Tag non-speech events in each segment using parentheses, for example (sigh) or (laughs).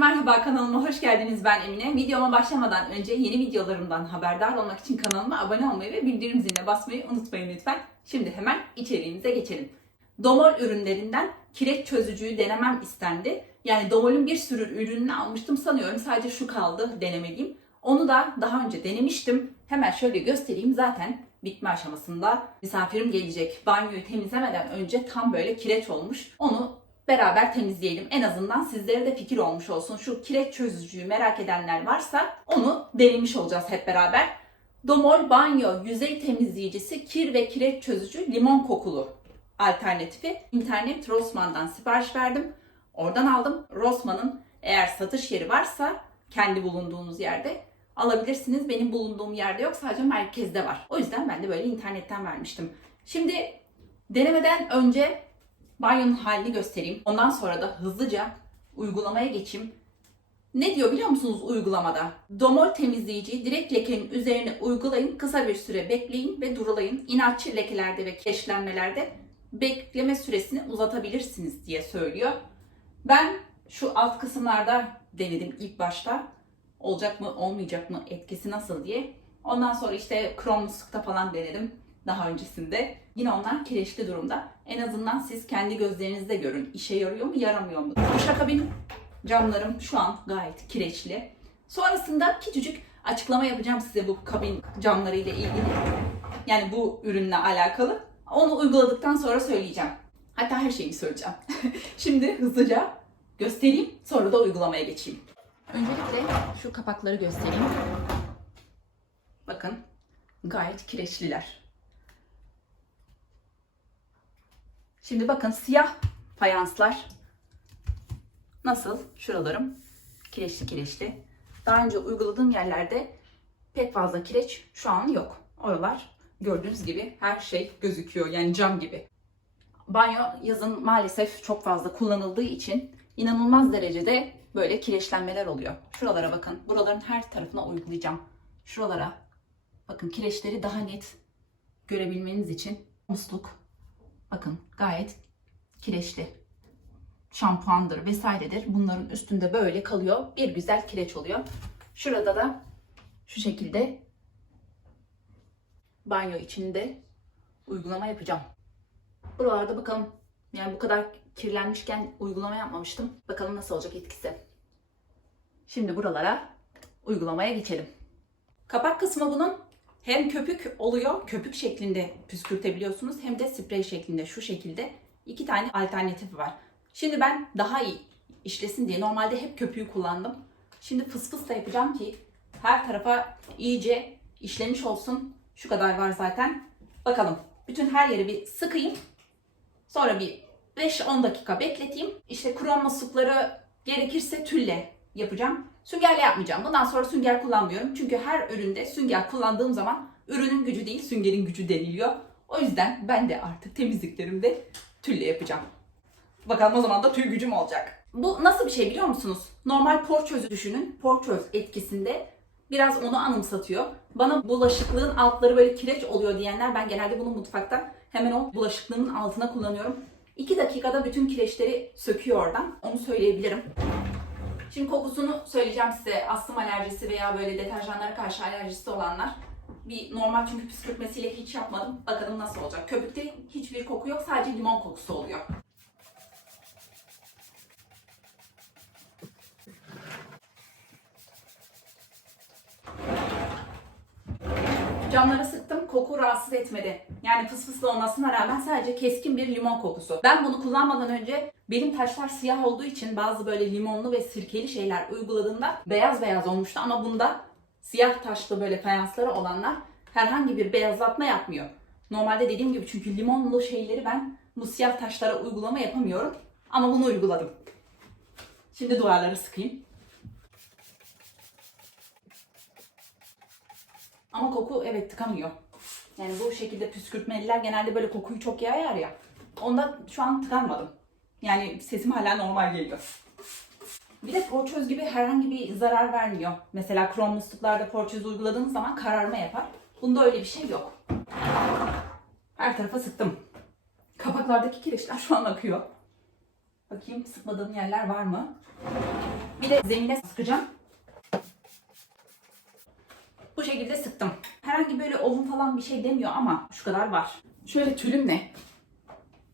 merhaba kanalıma hoş geldiniz ben Emine. Videoma başlamadan önce yeni videolarımdan haberdar olmak için kanalıma abone olmayı ve bildirim ziline basmayı unutmayın lütfen. Şimdi hemen içeriğimize geçelim. Domol ürünlerinden kireç çözücüyü denemem istendi. Yani Domol'ün bir sürü ürününü almıştım sanıyorum sadece şu kaldı denemediğim. Onu da daha önce denemiştim. Hemen şöyle göstereyim zaten bitme aşamasında misafirim gelecek. Banyoyu temizlemeden önce tam böyle kireç olmuş. Onu beraber temizleyelim. En azından sizlere de fikir olmuş olsun. Şu kireç çözücüyü merak edenler varsa onu denemiş olacağız hep beraber. Domol Banyo Yüzey Temizleyicisi Kir ve Kireç Çözücü Limon Kokulu alternatifi. İnternet Rossmann'dan sipariş verdim. Oradan aldım. Rossmann'ın eğer satış yeri varsa kendi bulunduğunuz yerde alabilirsiniz. Benim bulunduğum yerde yok. Sadece merkezde var. O yüzden ben de böyle internetten vermiştim. Şimdi denemeden önce banyonun halini göstereyim. Ondan sonra da hızlıca uygulamaya geçeyim. Ne diyor biliyor musunuz uygulamada? Domol temizleyiciyi direkt lekenin üzerine uygulayın, kısa bir süre bekleyin ve durulayın. İnatçı lekelerde ve keşlenmelerde bekleme süresini uzatabilirsiniz diye söylüyor. Ben şu alt kısımlarda denedim ilk başta. Olacak mı, olmayacak mı, etkisi nasıl diye. Ondan sonra işte krom muslukta falan denedim daha öncesinde. Yine onlar kireçli durumda. En azından siz kendi gözlerinizde görün. İşe yarıyor mu, yaramıyor mu? Duşakabin camlarım şu an gayet kireçli. Sonrasında küçücük açıklama yapacağım size bu kabin camları ile ilgili. Yani bu ürünle alakalı. Onu uyguladıktan sonra söyleyeceğim. Hatta her şeyi söyleyeceğim. (laughs) Şimdi hızlıca göstereyim, sonra da uygulamaya geçeyim. Öncelikle şu kapakları göstereyim. Bakın gayet kireçliler. Şimdi bakın siyah fayanslar nasıl? Şuralarım kireçli kireçli. Daha önce uyguladığım yerlerde pek fazla kireç şu an yok. Oralar gördüğünüz gibi her şey gözüküyor yani cam gibi. Banyo yazın maalesef çok fazla kullanıldığı için inanılmaz derecede böyle kireçlenmeler oluyor. Şuralara bakın. Buraların her tarafına uygulayacağım. Şuralara bakın kireçleri daha net görebilmeniz için musluk bakın gayet kireçli. Şampuandır vesairedir. Bunların üstünde böyle kalıyor. Bir güzel kireç oluyor. Şurada da şu şekilde banyo içinde uygulama yapacağım. Buralarda bakalım yani bu kadar kirlenmişken uygulama yapmamıştım. Bakalım nasıl olacak etkisi. Şimdi buralara uygulamaya geçelim. Kapak kısmı bunun hem köpük oluyor, köpük şeklinde püskürtebiliyorsunuz hem de sprey şeklinde şu şekilde iki tane alternatifi var. Şimdi ben daha iyi işlesin diye normalde hep köpüğü kullandım. Şimdi fıs fıs da yapacağım ki her tarafa iyice işlemiş olsun. Şu kadar var zaten. Bakalım. Bütün her yeri bir sıkayım. Sonra bir 5-10 dakika bekleteyim. İşte krom muslukları gerekirse tülle yapacağım. Süngerle yapmayacağım. Bundan sonra sünger kullanmıyorum. Çünkü her üründe sünger kullandığım zaman ürünün gücü değil süngerin gücü deniliyor. O yüzden ben de artık temizliklerimde tülle yapacağım. Bakalım o zaman da tüy gücüm olacak. Bu nasıl bir şey biliyor musunuz? Normal porçözü düşünün. Porçöz etkisinde biraz onu anımsatıyor. Bana bulaşıklığın altları böyle kireç oluyor diyenler ben genelde bunu mutfakta hemen o bulaşıklığın altına kullanıyorum. 2 dakikada bütün kireçleri söküyor oradan. Onu söyleyebilirim. Şimdi kokusunu söyleyeceğim size. Astım alerjisi veya böyle deterjanlara karşı alerjisi olanlar. Bir normal çünkü püskürtmesiyle hiç yapmadım. Bakalım nasıl olacak. Köpükte hiçbir koku yok. Sadece limon kokusu oluyor. Camlara sıktım, koku rahatsız etmedi. Yani fıs fıslı olmasına rağmen sadece keskin bir limon kokusu. Ben bunu kullanmadan önce benim taşlar siyah olduğu için bazı böyle limonlu ve sirkeli şeyler uyguladığımda beyaz beyaz olmuştu ama bunda siyah taşlı böyle fayansları olanlar herhangi bir beyazlatma yapmıyor. Normalde dediğim gibi çünkü limonlu şeyleri ben bu siyah taşlara uygulama yapamıyorum. Ama bunu uyguladım. Şimdi duvarları sıkayım. Ama koku evet tıkamıyor. Yani bu şekilde püskürtmeliler genelde böyle kokuyu çok yayar ya. Onda şu an tıkanmadım. Yani sesim hala normal geliyor. Bir de porçöz gibi herhangi bir zarar vermiyor. Mesela krom musluklarda porçöz uyguladığınız zaman kararma yapar. Bunda öyle bir şey yok. Her tarafa sıktım. Kapaklardaki kireçler şu an akıyor. Bakayım sıkmadığım yerler var mı? Bir de zemine sıkacağım. Bu şekilde sıktım. Herhangi böyle ovun falan bir şey demiyor ama şu kadar var. Şöyle tülümle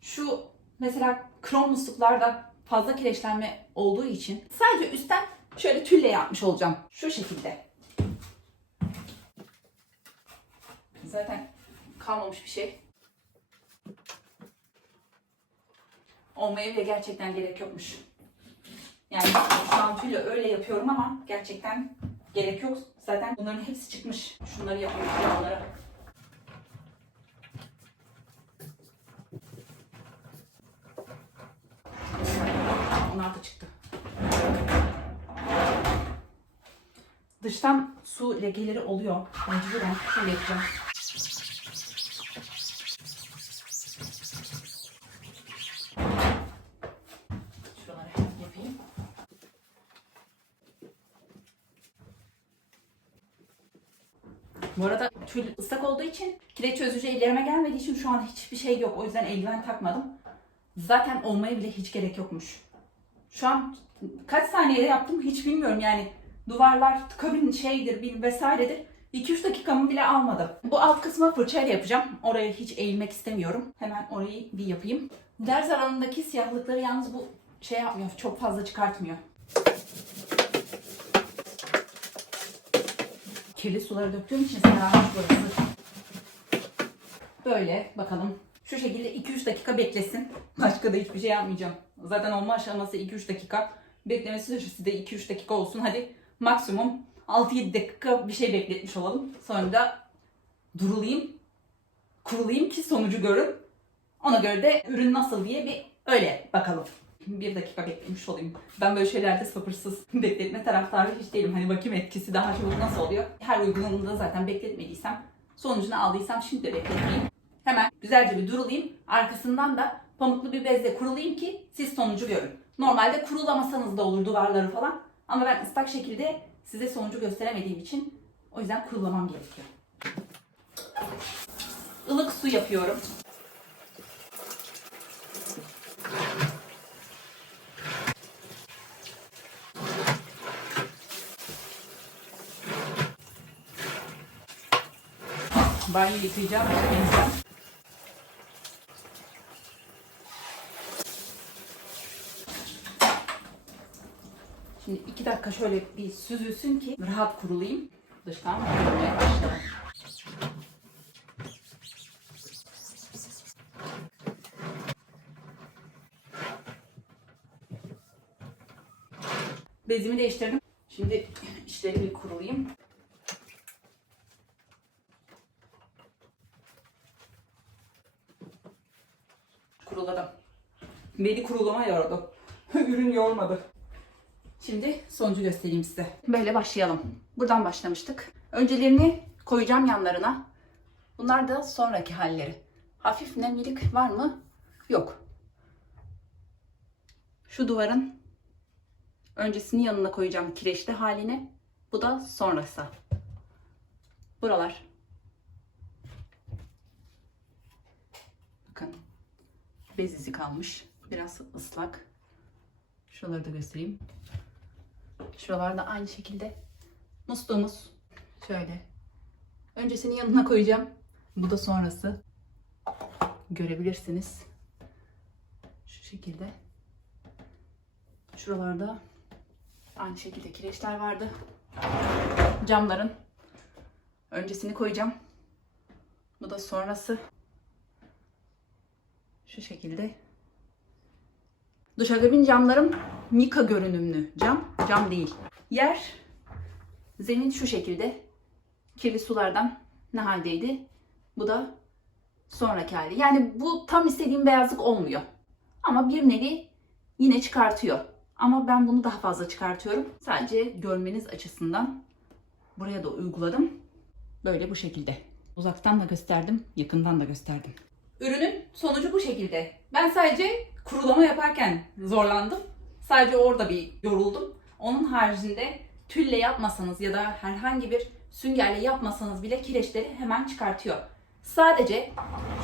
şu mesela krom musluklarda fazla kireçlenme olduğu için sadece üstten şöyle tülle yapmış olacağım. Şu şekilde. Zaten kalmamış bir şey. Olmaya bile gerçekten gerek yokmuş. Yani şu an tüyle öyle yapıyorum ama gerçekten gerek yok. Zaten bunların hepsi çıkmış. Şunları yapıyorum. Onları. Onlar da çıktı. Dıştan su lekeleri oluyor. Mecburen şöyle yapacağım. Bu arada tül ıslak olduğu için kireç çözücü ellerime gelmediği için şu an hiçbir şey yok. O yüzden eldiven takmadım. Zaten olmaya bile hiç gerek yokmuş. Şu an kaç saniyede yaptım hiç bilmiyorum yani. Duvarlar kabin şeydir bil vesairedir. 2-3 dakikamı bile almadı. Bu alt kısmı fırçayla yapacağım. Oraya hiç eğilmek istemiyorum. Hemen orayı bir yapayım. Ders alanındaki siyahlıkları yalnız bu şey yapmıyor. Çok fazla çıkartmıyor. Kirli suları döktüğüm için sararmış burası. Böyle bakalım. Şu şekilde 2-3 dakika beklesin. Başka da hiçbir şey yapmayacağım. Zaten olma aşaması 2-3 dakika. Beklemesi süresi de 2-3 dakika olsun. Hadi maksimum 6-7 dakika bir şey bekletmiş olalım. Sonra da durulayım, kurulayım ki sonucu görün. Ona göre de ürün nasıl diye bir öyle bakalım. Bir dakika beklemiş olayım. Ben böyle şeylerde sabırsız (laughs) bekletme taraftarı hiç değilim. Hani bakayım etkisi daha çabuk nasıl oluyor. Her uygulamada zaten bekletmediysem, sonucunu aldıysam şimdi de bekletmeyeyim. Hemen güzelce bir durulayım. Arkasından da pamuklu bir bezle kurulayım ki siz sonucu görün. Normalde kurulamasanız da olur duvarları falan. Ama ben ıslak şekilde size sonucu gösteremediğim için o yüzden kurulamam gerekiyor. Ilık su yapıyorum. Banyo yıkayacağım. temizleyeceğim. Şimdi iki dakika şöyle bir süzülsün ki rahat kurulayım. Dıştan kurulmaya başlayalım. Bezimi değiştirdim. Şimdi işleri bir kurulayım. Kuruladım. Beni kurulama yordu. (laughs) Ürün yormadı. Şimdi sonucu göstereyim size. Böyle başlayalım. Buradan başlamıştık. Öncelerini koyacağım yanlarına. Bunlar da sonraki halleri. Hafif nemlilik var mı? Yok. Şu duvarın öncesini yanına koyacağım kireçli halini. Bu da sonrası. Buralar. Bakın. Bez izi kalmış. Biraz ıslak. Şuraları da göstereyim. Şuralarda aynı şekilde musluğumuz şöyle. Öncesini yanına koyacağım. Bu da sonrası. Görebilirsiniz. Şu şekilde. Şuralarda aynı şekilde kireçler vardı. Camların öncesini koyacağım. Bu da sonrası. Şu şekilde. Duşakabin camlarım Mika görünümlü cam. Cam değil. Yer zemin şu şekilde. Kirli sulardan ne haldeydi? Bu da sonraki hali. Yani bu tam istediğim beyazlık olmuyor. Ama bir nevi yine çıkartıyor. Ama ben bunu daha fazla çıkartıyorum. Sadece görmeniz açısından buraya da uyguladım. Böyle bu şekilde. Uzaktan da gösterdim, yakından da gösterdim. Ürünün sonucu bu şekilde. Ben sadece kurulama yaparken zorlandım. Sadece orada bir yoruldum. Onun haricinde tülle yapmasanız ya da herhangi bir süngerle yapmasanız bile kireçleri hemen çıkartıyor. Sadece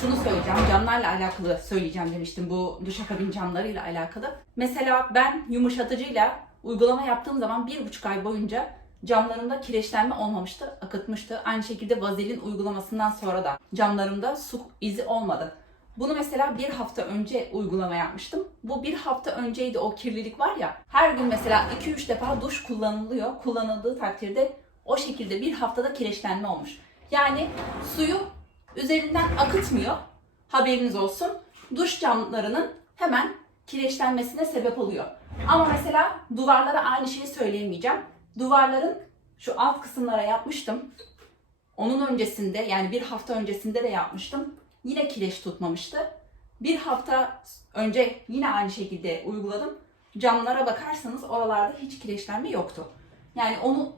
şunu söyleyeceğim, camlarla alakalı söyleyeceğim demiştim bu duşakabin camlarıyla alakalı. Mesela ben yumuşatıcıyla uygulama yaptığım zaman bir buçuk ay boyunca camlarımda kireçlenme olmamıştı, akıtmıştı. Aynı şekilde vazelin uygulamasından sonra da camlarımda su izi olmadı. Bunu mesela bir hafta önce uygulama yapmıştım. Bu bir hafta önceydi o kirlilik var ya. Her gün mesela 2-3 defa duş kullanılıyor. Kullanıldığı takdirde o şekilde bir haftada kireçlenme olmuş. Yani suyu üzerinden akıtmıyor. Haberiniz olsun. Duş camlarının hemen kireçlenmesine sebep oluyor. Ama mesela duvarlara aynı şeyi söyleyemeyeceğim. Duvarların şu alt kısımlara yapmıştım. Onun öncesinde yani bir hafta öncesinde de yapmıştım. Yine kireç tutmamıştı. Bir hafta önce yine aynı şekilde uyguladım. Camlara bakarsanız oralarda hiç kireçlenme yoktu. Yani onu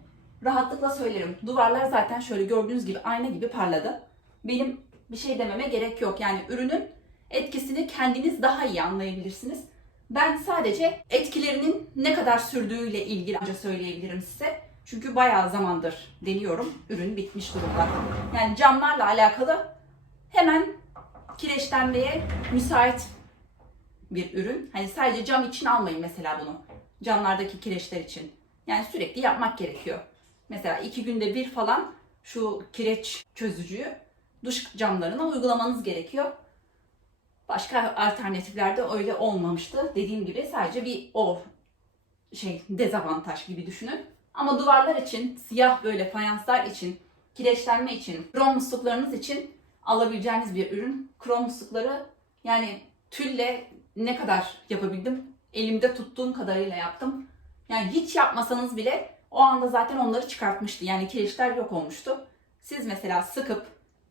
rahatlıkla söylerim. Duvarlar zaten şöyle gördüğünüz gibi ayna gibi parladı. Benim bir şey dememe gerek yok. Yani ürünün etkisini kendiniz daha iyi anlayabilirsiniz. Ben sadece etkilerinin ne kadar sürdüğüyle ilgili önce söyleyebilirim size. Çünkü bayağı zamandır deniyorum. Ürün bitmiş durumda. Yani camlarla alakalı hemen kireçlenmeye müsait bir ürün. Hani sadece cam için almayın mesela bunu. Camlardaki kireçler için. Yani sürekli yapmak gerekiyor. Mesela iki günde bir falan şu kireç çözücüyü duş camlarına uygulamanız gerekiyor. Başka alternatiflerde öyle olmamıştı. Dediğim gibi sadece bir o şey dezavantaj gibi düşünün. Ama duvarlar için, siyah böyle fayanslar için, kireçlenme için, krom musluklarınız için alabileceğiniz bir ürün. Krom muslukları yani tülle ne kadar yapabildim? Elimde tuttuğum kadarıyla yaptım. Yani hiç yapmasanız bile o anda zaten onları çıkartmıştı. Yani kireçler yok olmuştu. Siz mesela sıkıp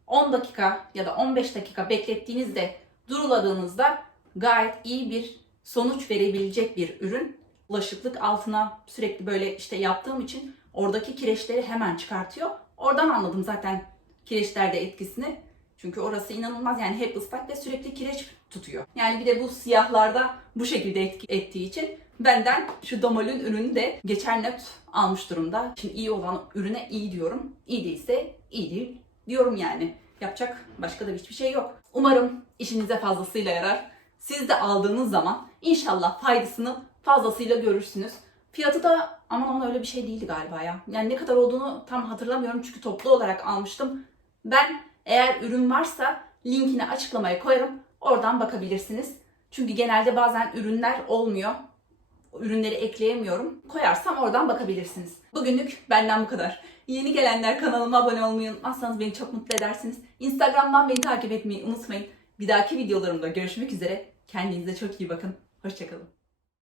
10 dakika ya da 15 dakika beklettiğinizde duruladığınızda gayet iyi bir sonuç verebilecek bir ürün. Bulaşıklık altına sürekli böyle işte yaptığım için oradaki kireçleri hemen çıkartıyor. Oradan anladım zaten kireçlerde etkisini. Çünkü orası inanılmaz yani hep ıslak ve sürekli kireç tutuyor. Yani bir de bu siyahlarda bu şekilde etki ettiği için benden şu Domol'ün ürünü de geçer not almış durumda. Şimdi iyi olan ürüne iyi diyorum. İyi değilse iyi değil diyorum yani. Yapacak başka da hiçbir şey yok. Umarım işinize fazlasıyla yarar. Siz de aldığınız zaman inşallah faydasını fazlasıyla görürsünüz. Fiyatı da aman aman öyle bir şey değildi galiba ya. Yani ne kadar olduğunu tam hatırlamıyorum çünkü toplu olarak almıştım. Ben eğer ürün varsa linkini açıklamaya koyarım. Oradan bakabilirsiniz. Çünkü genelde bazen ürünler olmuyor. Ürünleri ekleyemiyorum. Koyarsam oradan bakabilirsiniz. Bugünlük benden bu kadar. Yeni gelenler kanalıma abone olmayı unutmazsanız beni çok mutlu edersiniz. Instagram'dan beni takip etmeyi unutmayın. Bir dahaki videolarımda görüşmek üzere. Kendinize çok iyi bakın. Hoşçakalın.